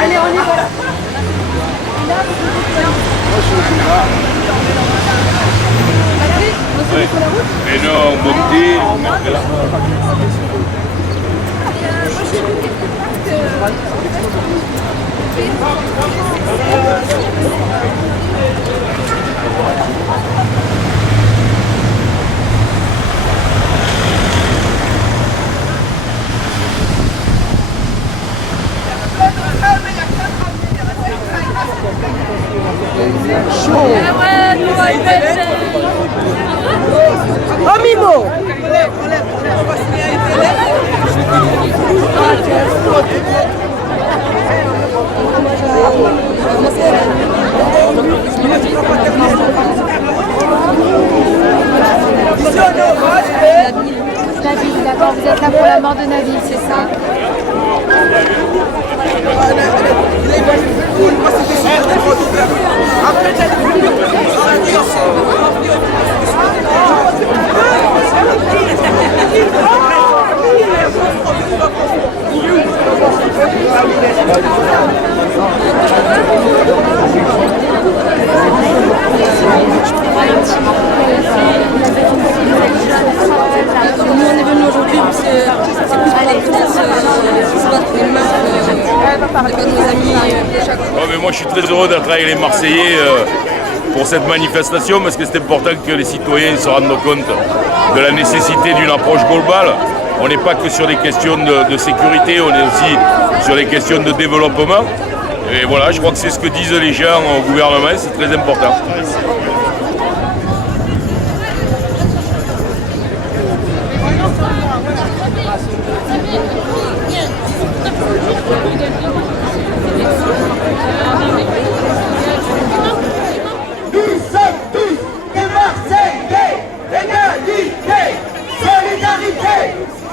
Allez, on y va. Mais non, montez, on mettrait là. Oh Mimo! Nabil, d'accord, vous êtes là pour la mort de Nabil, c'est ça? Nous on est venus aujourd'hui parce que c'est plus pour se battre les mains de nos amis chaque fois. Oh, mais moi je suis très heureux d'être avec les Marseillais pour cette manifestation parce que c'est important que les citoyens se rendent compte de la nécessité d'une approche globale. On n'est pas que sur des questions de sécurité, on est aussi sur des questions de développement. Et voilà, je crois que c'est ce que disent les gens au gouvernement, c'est très important. Nous sommes tous des Marseillais, égalité, solidarité.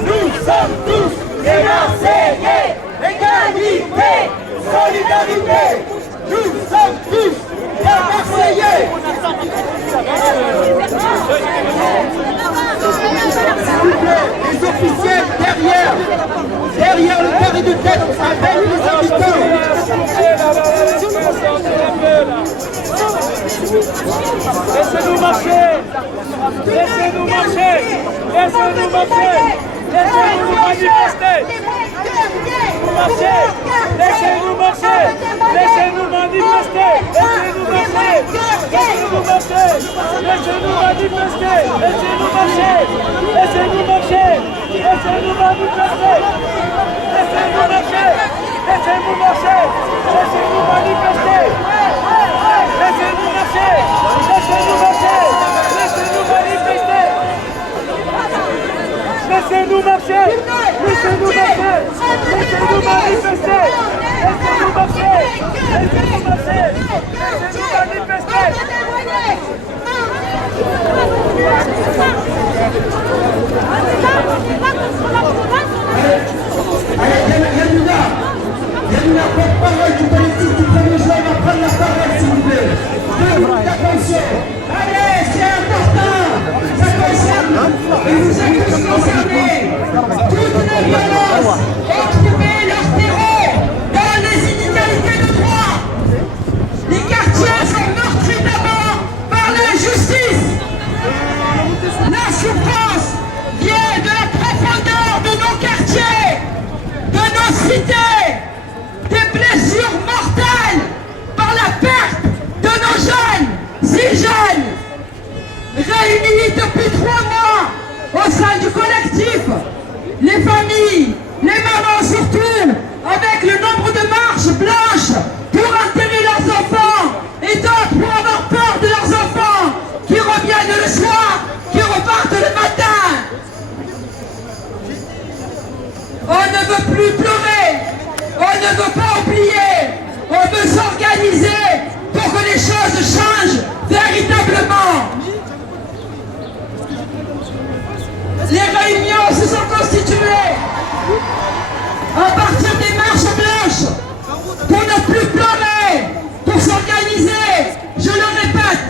Nous sommes tous des Marseillais, égalité, solidarité. Nous sommes tous des Marseillais. Les officiels derrière le carré de tête avec les habitants. Laissez-nous marcher! Laissez-nous marcher! Laissez-nous marcher! Laissez-nous manifester! Laissez-nous marcher! Laissez-nous manifester! Laissez-nous marcher! Laissez-nous marcher! Laissez-nous manifester! Laissez-nous marcher! Laissez-nous marcher! Laissez-nous manifester! Laissez-nous marcher! Laissez-nous marcher! Laissez-nous manifester! Laissez-nous marcher! Laissez-nous marcher! Laissez-nous manifester! Laissez-nous marcher! Laissez-nous marcher! Laissez-nous manifester! Laissez-nous marcher! Laissez-nous marcher! Laissez-nous manifester! Yanina, porte-parole du collectif du premier jour, on va prendre la parole s'il vous plaît. 2 minutes d'attention. Allez, c'est important. Ça concerne. Et vous êtes tous concernés. Toutes les violences exprimées leur terreau dans les inégalités de droit. Les quartiers sont meurtris d'abord par l'injustice. La souffrance vient de la profondeur de nos quartiers, de nos cités. Des blessures mortelles par la perte de nos jeunes, si jeunes, réunis depuis 3 mois au sein du collectif, les familles, les mamans surtout, avec le nombre de marches blanches pour enterrer leurs enfants et d'autres pour avoir peur de leurs enfants qui reviennent le soir, qui repartent le matin. On ne veut plus pleurer. On ne veut pas oublier, on veut s'organiser pour que les choses changent véritablement. Les réunions se sont constituées à partir des marches blanches pour ne plus pleurer, pour s'organiser. Je le répète,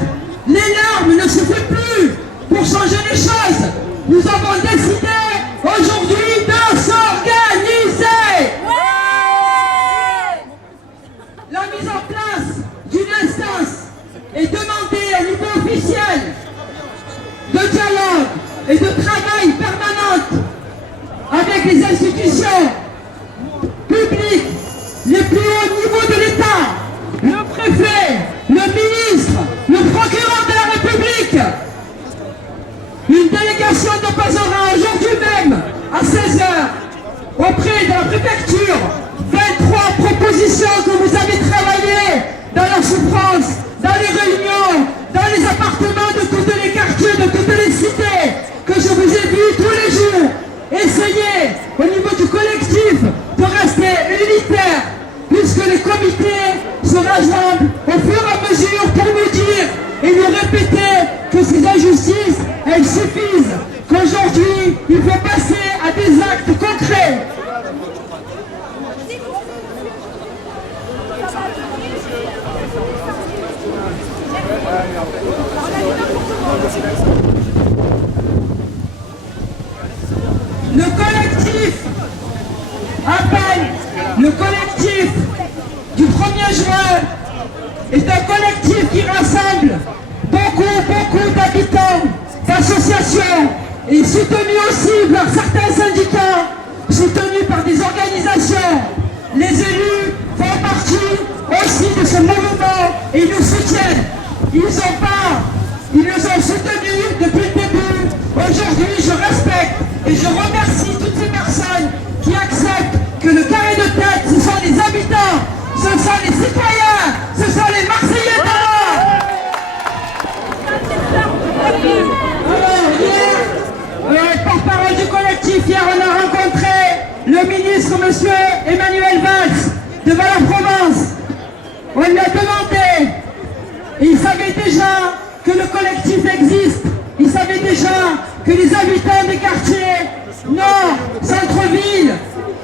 les larmes ne suffisent plus. pour changer les choses. Nous avons décidé aujourd'hui de s'organiser. La mise en place d'une instance est demandée au niveau officiel de dialogue et de travail permanente avec les institutions publiques, les plus hauts niveaux de l'État, le préfet, le ministre, le procureur de la République. Une délégation déposera aujourd'hui même à 16h auprès de la préfecture 23 propositions que vous avez travaillées dans la souffrance, dans les réunions, dans les appartements de tous les quartiers, de toutes les cités, que je vous ai vus tous les jours. Essayez au niveau du collectif de rester unitaire, puisque les comités se rassemblent au fur et à mesure pour nous dire et nous répéter que ces injustices, elles suffisent, qu'aujourd'hui, il faut passer à des actes concrets. Le collectif appelle, le collectif du 1er juin est un collectif qui rassemble beaucoup d'habitants, d'associations et soutenu aussi par certains syndicats, soutenus par des organisations. Les élus font partie aussi de ce mouvement et ils nous soutiennent. Ils nous ont soutenus depuis le début. Aujourd'hui, je respecte et je remercie toutes ces personnes qui acceptent que le carré de tête, ce sont les habitants, ce sont les citoyens, ce sont les Marseillais d'abord. Alors, hier, le porte-parole du collectif, hier, on a rencontré le ministre, monsieur Emmanuel Valls, devant la Provence. On lui a demandé, et il savait déjà que le collectif existe, il savait déjà que les habitants des quartiers nord, centre-ville,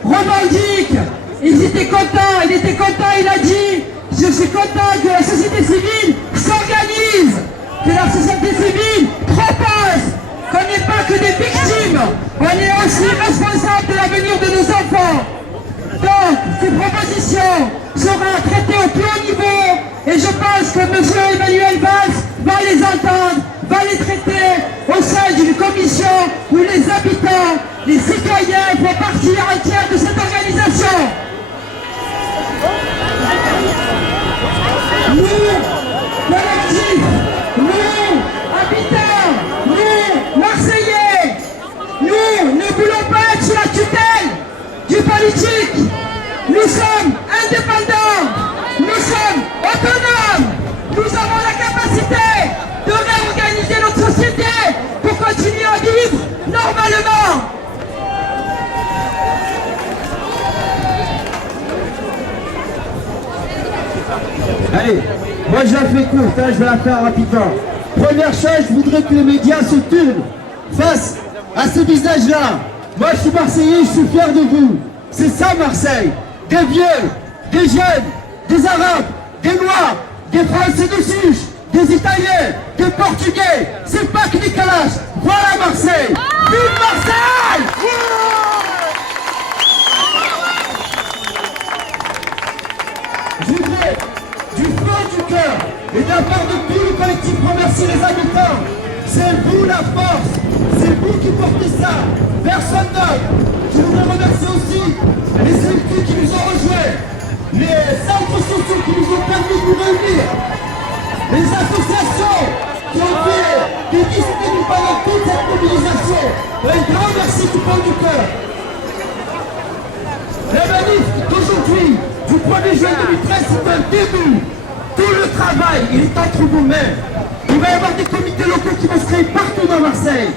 revendiquent. Ils étaient contents, il était content, il a dit « Je suis content que la société civile s'organise, que la société civile propose, qu'on n'est pas que des victimes, on est aussi responsable de l'avenir de nos enfants. » Donc, ces propositions seront traitées au plus haut niveau et je pense que M. Emmanuel Valls va les entendre, va les traiter au sein d'une commission où les habitants, les citoyens font partie entière de cette organisation. Nous, collectifs, nous, habitants, nous, Marseillais, nous ne voulons pas être sous la tutelle du politique. Nous sommes indépendants, nous sommes autonomes, nous avons la capacité de réorganiser notre société pour continuer à vivre normalement. Allez, moi je la fais courte, je vais la faire rapidement. Première chose, je voudrais que les médias se tournent face à ce visage-là. Moi je suis Marseillais, je suis fier de vous. C'est ça Marseille. Des vieux, des jeunes, des arabes, des noirs, des Français de souche, des Italiens, des Portugais. C'est pas que des calages. Voilà Marseille. Vive Marseille! Je voudrais, du fond du cœur et de la part de tout le collectif, remercier les habitants. C'est vous la force, c'est vous qui portez ça, personne d'autre. Je voudrais remercier aussi les élus qui nous ont rejoints, les centres sociaux qui nous ont permis de nous réunir, les associations qui ont fait des disciplines pendant toute cette mobilisation. Un grand merci du fond du cœur. La manif d'aujourd'hui, du 1er juin 2013, c'est un début. Tout le travail, il est entre nos mains. Il va y avoir des comités locaux qui vont se créer partout dans Marseille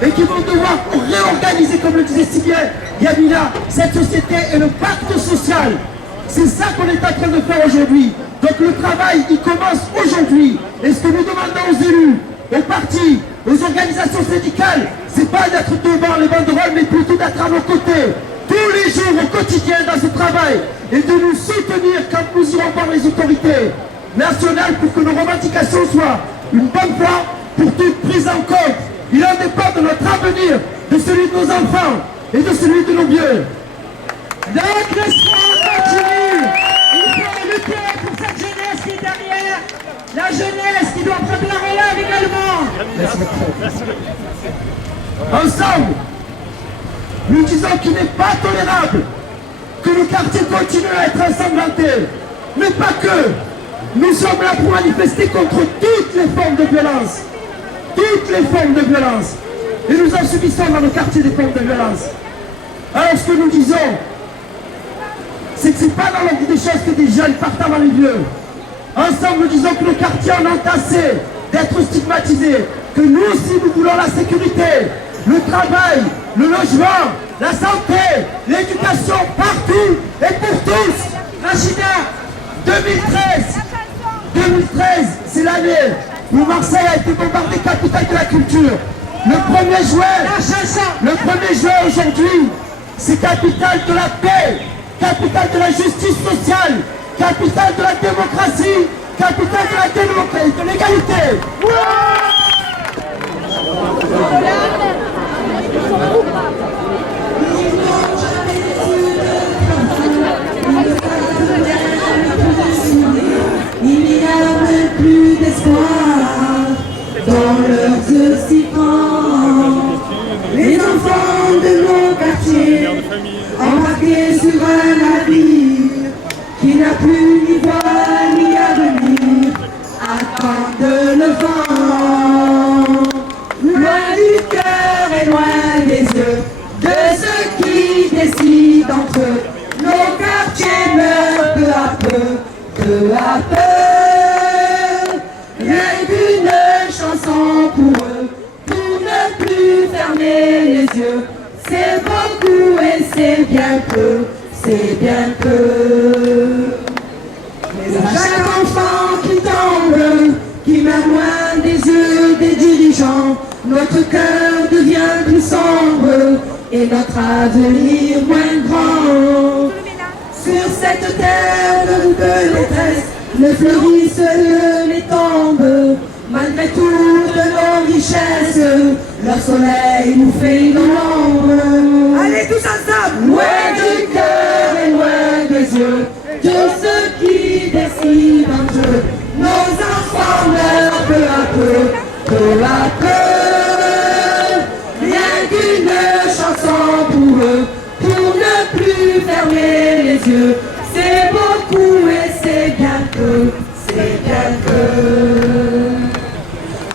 et qui vont devoir réorganiser, comme le disait si bien Yamina, cette société et le pacte social. C'est ça qu'on est en train de faire aujourd'hui. Donc le travail, il commence aujourd'hui. Et ce que nous demandons aux élus, aux partis, aux organisations syndicales, c'est pas d'être devant les banderoles, mais plutôt d'être à nos côtés, tous les jours, au quotidien, dans ce travail, et de nous soutenir quand nous irons voir les autorités nationales pour que nos revendications soient une bonne fois pour toute prise en compte. l'avenir de celui de nos enfants et de celui de nos vieux. Donc le sport continue. Il faut lutter pour cette jeunesse qui est derrière. La jeunesse qui doit prendre la relève également. Ensemble, nous disons qu'il n'est pas tolérable que nos quartiers continuent à être ensanglantés. Mais pas que. Nous sommes là pour manifester contre toutes les formes de violence. Toutes les formes de violence. Et nous en subissons dans nos quartiers des formes de violence. Alors ce que nous disons, c'est que ce n'est pas dans l'ordre des choses que des jeunes partent dans les lieux. Ensemble, nous disons que nos quartiers en ont assez d'être stigmatisés. Que nous aussi, nous voulons la sécurité, le travail, le logement, la santé, l'éducation partout et pour tous. Rachida, 2013, c'est l'année où Marseille a été bombardée capitale de la culture. Le 1er juin aujourd'hui, c'est capitale de la paix, capitale de la justice sociale, capitale de la démocratie, capitale de l'égalité. Il n'y a même plus d'espoir dans leurs yeux si grands. Les enfants de nos quartiers embarqués sur un navire qui n'a plus ni voile ni avenir, attendent le vent. Loin du cœur et loin des yeux de ceux qui décident entre eux, nos quartiers meurent peu à peu. Peu à peu, rien qu'une chanson pour eux, pour ne plus fermer les yeux. C'est beaucoup et c'est bien peu, c'est bien peu. Mais à chaque enfant qui tombe, qui meurt loin des yeux des dirigeants, notre cœur devient plus sombre et notre avenir moins grand. Sur cette terre de détresse ne fleurissent les tombes. Malgré toutes nos richesses, leur soleil nous fait une ombre. Allez tous ensemble! Loin du cœur et loin des yeux de ceux qui décident entre eux, nos enfants meurent peu à peu, peu à peu. Rien qu'une chanson pour eux, pour ne plus fermer les yeux. C'est beaucoup et c'est bien peu, c'est bien peu.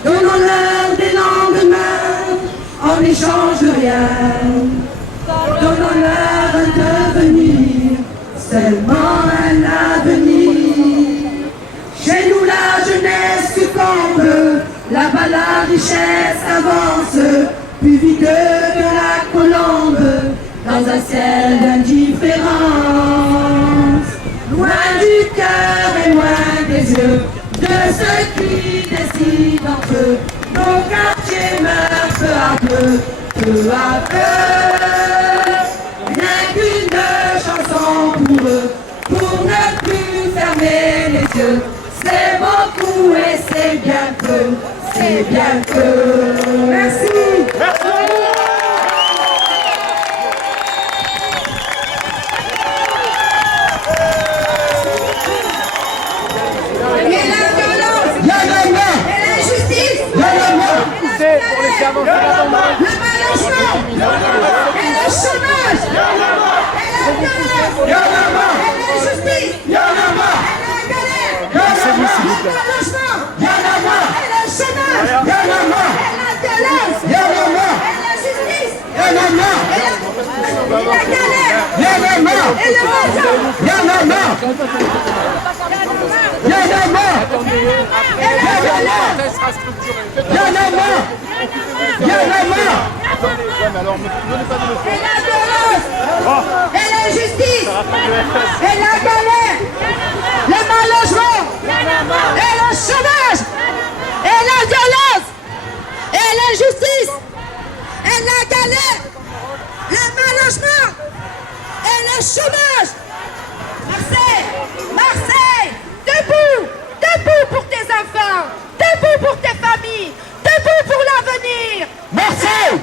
Donnons-leur des lendemains en échange de rien. Donnons-leur un devenir, seulement un avenir. Chez nous la jeunesse succombe, là-bas la richesse avance, plus vite que la colombe, dans un ciel d'indifférence. Loin du cœur et loin des yeux de ceux qui décident entre eux, nos quartiers meurent peu à peu. Rien qu'une chanson pour eux, pour ne plus fermer les yeux. C'est beaucoup et c'est bien peu, c'est bien peu. Merci. Le malheureusement et le chômage et la galère et l'injustice et la galère, le malheureusement et le chômage et la galère et l'injustice et la galère et le et l'injustice et la galère, le mal-logement et le chômage et la violence et l'injustice et la galère, le mal-logement et le chômage. Marseille, debout, debout pour tes enfants, debout pour tes familles, debout pour l'avenir. Marseille,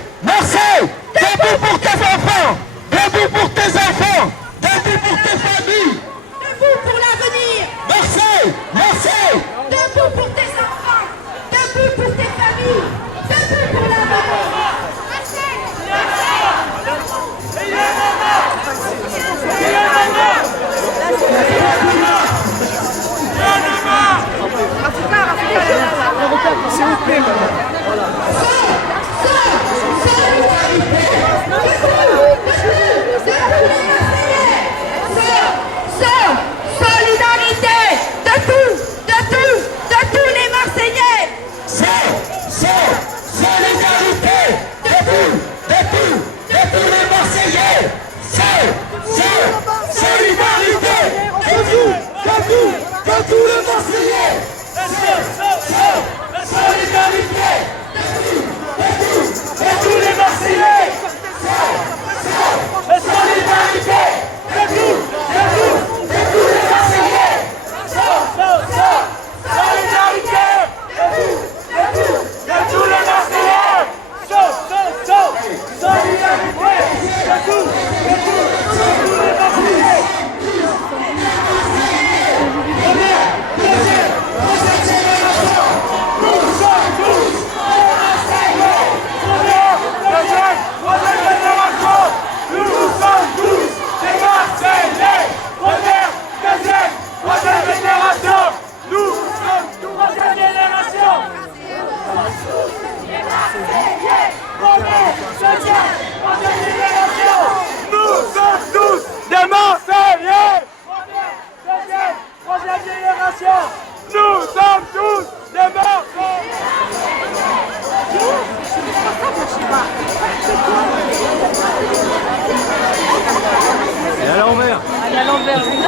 vers lui.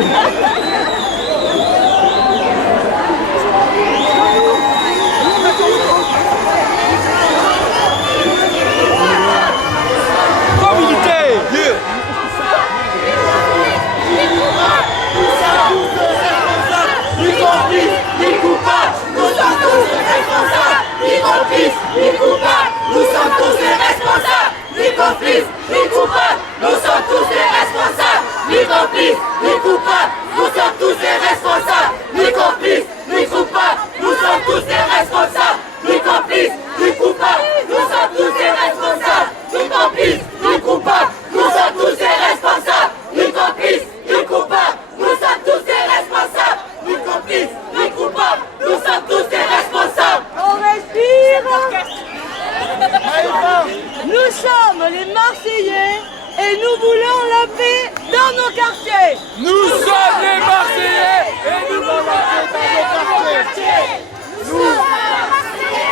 Nous sommes les Marseillais et nous voulons la paix dans nos quartiers. Nous sommes les Marseillais et nous voulons la paix dans nos quartiers. Nous sommes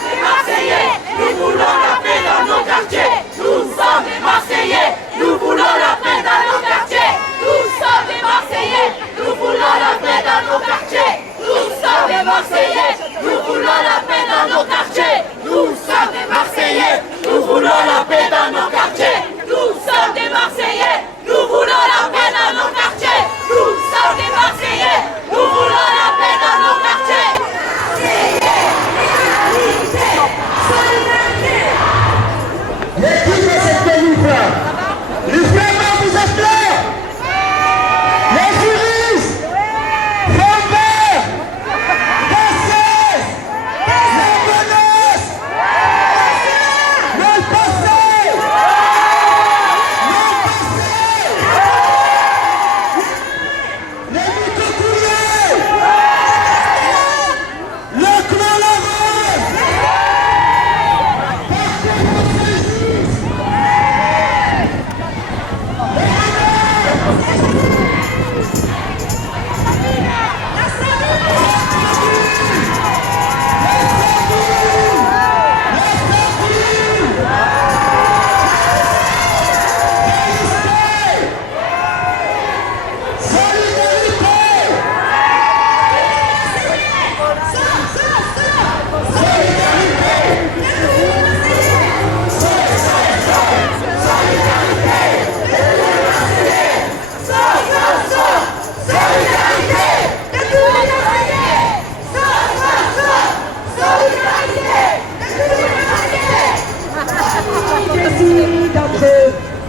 les Marseillais, nous voulons la paix dans nos quartiers. Nous sommes les Marseillais, nous voulons la paix dans nos quartiers. Nous sommes les Marseillais, nous voulons la paix dans nos quartiers. Nous sommes les Marseillais, nous voulons la paix dans nos quartiers. Nous sommes des Marseillais, nous voulons la paix dans nos quartiers. Nous sommes des Marseillais, nous voulons la paix dans nos quartiers. Nous sommes des Marseillais, nous voulons la paix dans nos quartiers. L'équipe de cette manif, les flamants vous appellent, les juristes, Robert, Gassès, la menace, le passé, les mitocoulés, le clan Laurent.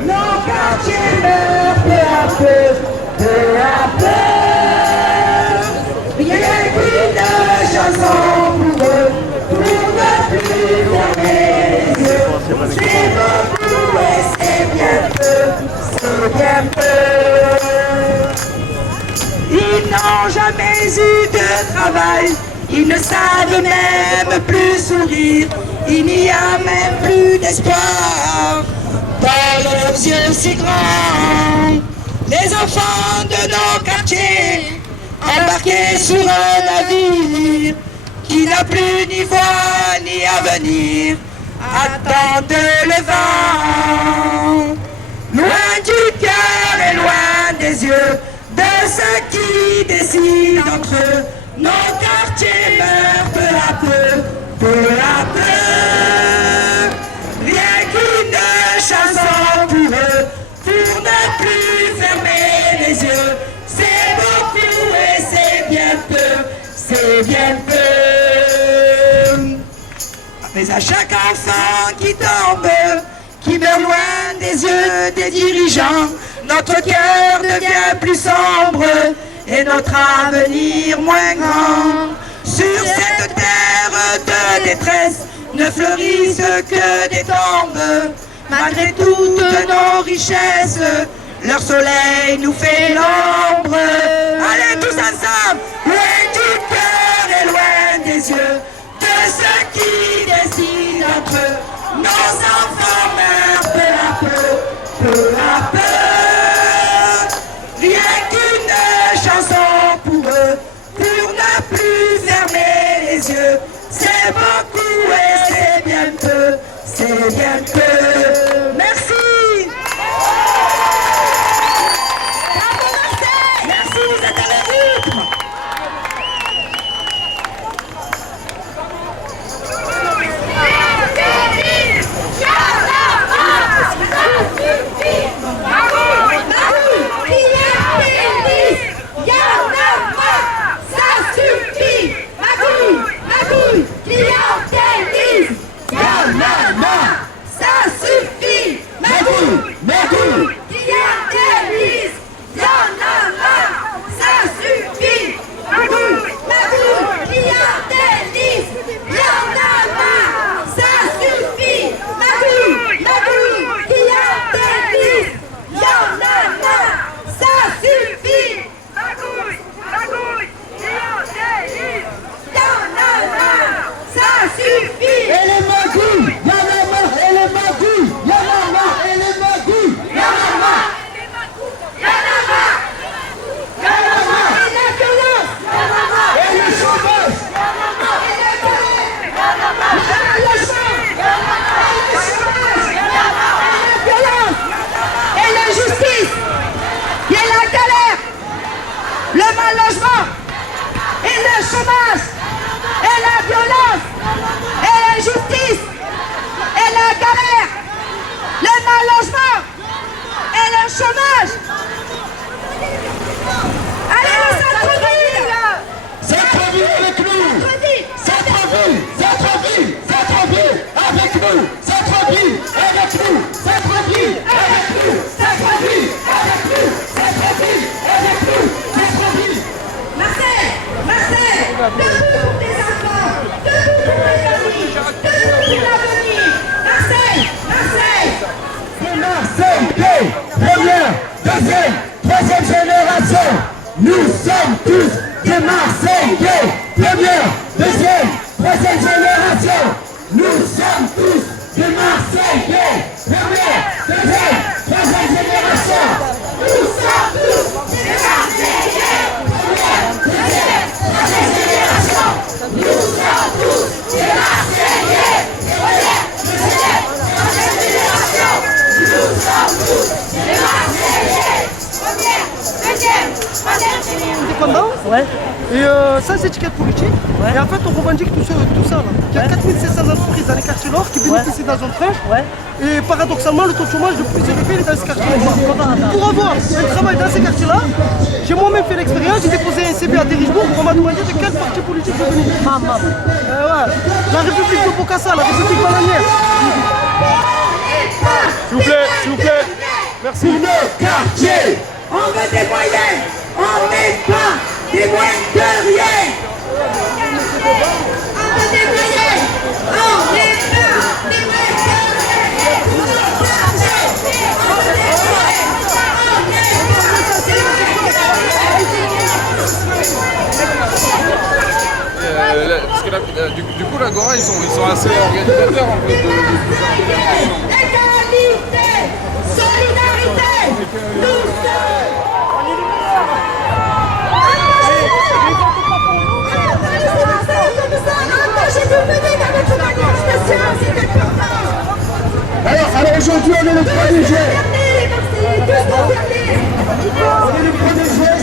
Nos quartiers meurent peu à peu, peu à peu. Rien qu'une chanson pour eux, pour ne plus fermer les yeux. C'est beaucoup et c'est bien peu, c'est bien peu. Ils n'ont jamais eu de travail, ils ne savent même plus sourire, il n'y a même plus d'espoir. Dans leurs yeux si grands, les enfants de nos quartiers, embarqués sur un navire qui n'a plus ni voile ni avenir, attendent le vent. Loin du cœur et loin des yeux de ceux qui décident entre eux, nos quartiers meurent peu à peu, peu à peu. Rien qu'une chanson pour eux, pour ne plus fermer les yeux. C'est beaucoup et c'est bien peu, c'est bien peu. Mais à chaque enfant qui tombe, qui meurt loin des yeux des dirigeants, notre cœur devient plus sombre et notre avenir moins grand. Sur cette terre de détresse ne fleurissent que des tombes. Malgré toutes nos richesses, leur soleil nous fait l'ombre. Allez tous ensemble, loin du cœur et loin des yeux de ceux qui décident entre eux. Nos enfants meurent peu à peu, peu à peu. Rien qu'une chanson pour eux, pour ne plus fermer les yeux. C'est beaucoup et c'est bien peu, c'est bien peu. Merci. et l'injustice et la galère, le mal logement et le chômage. Allez au centre-ville. Centre-ville avec nous. Centre-ville, centre-ville, centre-ville avec nous. Centre-ville avec nous. Centre-ville avec nous. Centre-ville avec nous. Centre-ville avec nous. Centre-ville. Marseille, Marseille, debout pour tes enfants, debout pour tes familles, debout pour l'avenir. Marseille, Marseille. C'est Marseille, première, deuxième, troisième génération. Nous sommes tous des Marseillais. Première, deuxième, troisième génération. Nous sommes tous des Marseillais. Première, deuxième, troisième génération. Nous sommes tous des Marseillais. Première, deuxième, troisième génération. Nous sommes tous des Marseillais. Première, deuxième, troisième génération. Nous sommes tous des Marseillais. Première, deuxième, troisième génération. Indépendant. Ouais. Et sans étiquette politique. Ouais. Et en fait, on revendique tout ça là. Il y a 4700 entreprises dans les quartiers nord qui bénéficient de la zone franche. Ouais. Et paradoxalement, le taux de chômage le plus élevé est dans ces quartiers nord. Pour avoir un travail dans ces quartiers-là, j'ai moi-même fait l'expérience. J'ai déposé un CV à Dérichebourg. On m'a demandé de quel parti politique je venais. Ouais. La République de Bokassa, la République bananière. S'il vous plaît, s'il vous plaît. Merci. Nos quartiers, on veut des moyens. On n'est pas des moyens de rien. On veut des moyens, on n'est pas des moyens de rien. Parce que du coup, l'Agora, ils sont assez organisateurs en fait. Égalité, solidarité, nous sommes. Alors aujourd'hui on est le 1er juin. On est le 1er juin.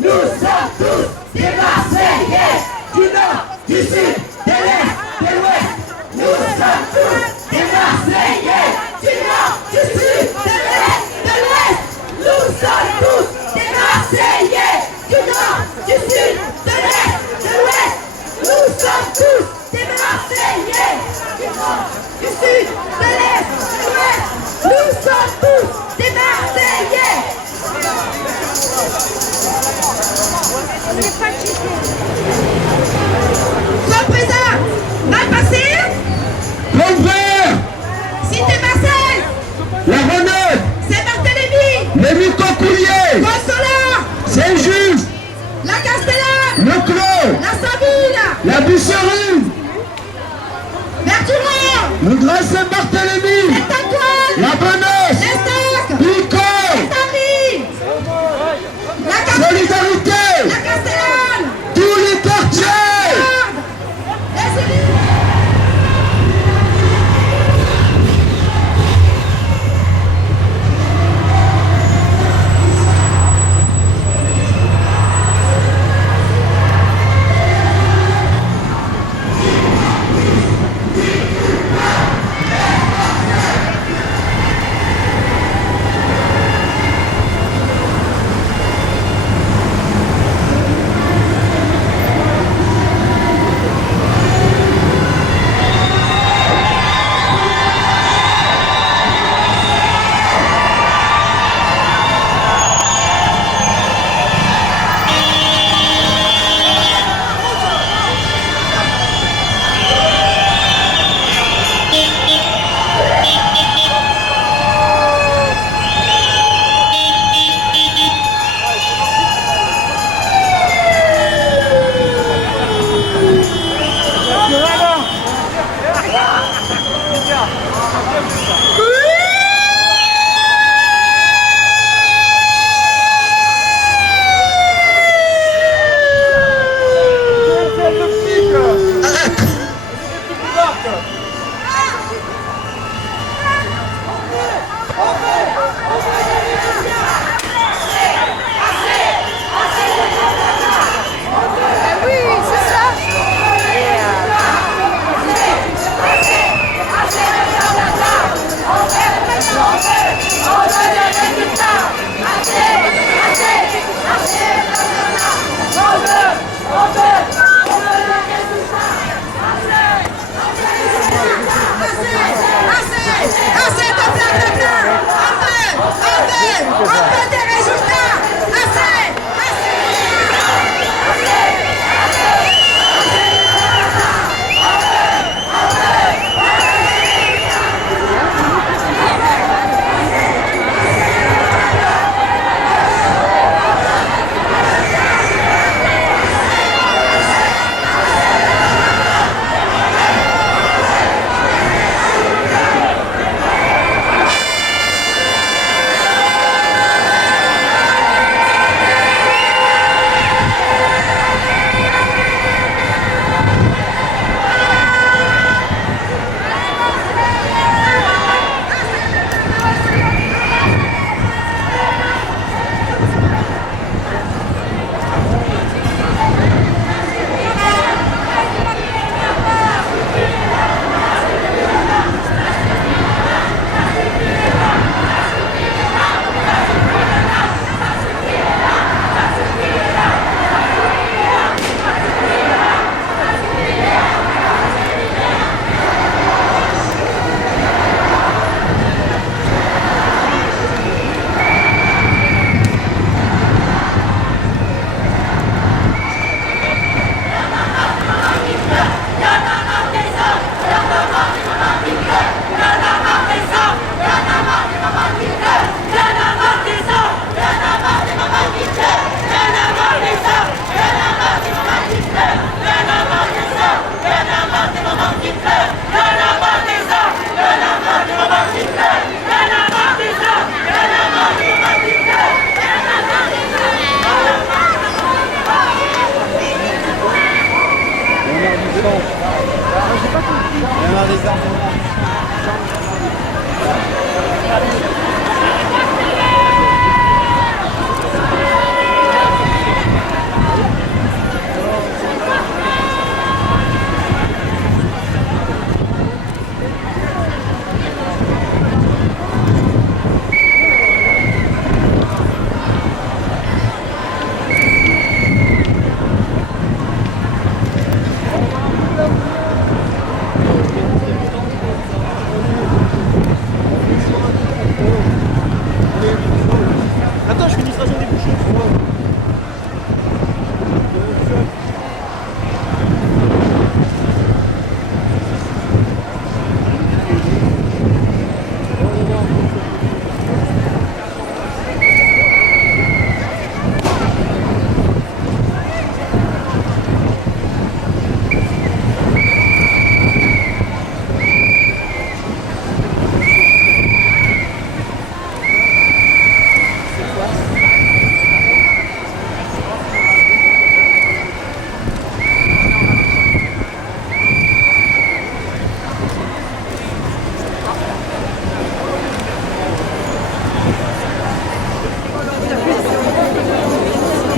Nous sommes tous des Marseillais. Saint-Barthélemy, la Beneuse, Picot, Solidarité, tous les quartiers.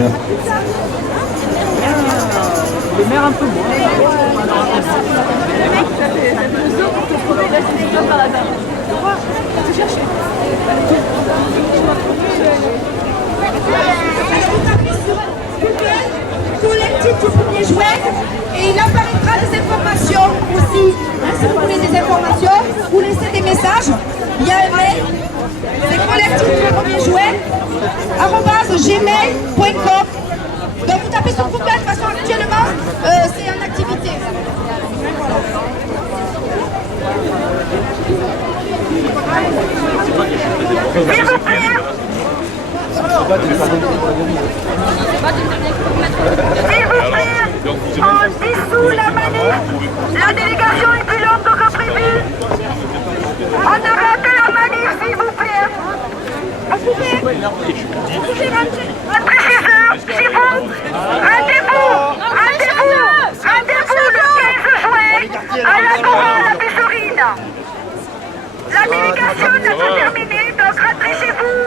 Le maire un peu moins. Collectif du premier juin et il apparaîtra des informations aussi. Si vous voulez des informations, vous laissez des messages. Il y a un mail, c'est collectif du premier juin @gmail.com. Donc vous tapez sur Google, de toute façon actuellement c'est en activité. S'il vous plaît. S'il vous plaît, on dissout la manif. La délégation est plus longue que prévu. On arrête la manif, s'il vous plaît. Vous pouvez rentrer chez eux, chez vous. Rendez-vous le 15 juin à l'Agora la Pesserine. La délégation n'a pas terminé, donc rentrez chez vous.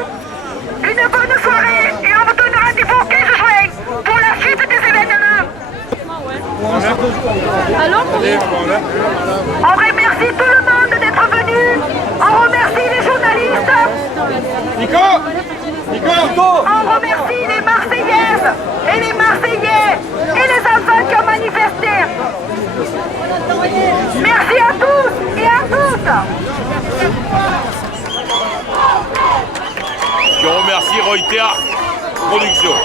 Une bonne soirée et on vous donne rendez-vous au 15 juin pour la suite des événements. Alors, On remercie tout le monde d'être venu. On remercie les journalistes. Nico. On remercie les Marseillaises et les Marseillais et les enfants qui ont manifesté. Merci à tous et à toutes. Je remercie Reuters Productions.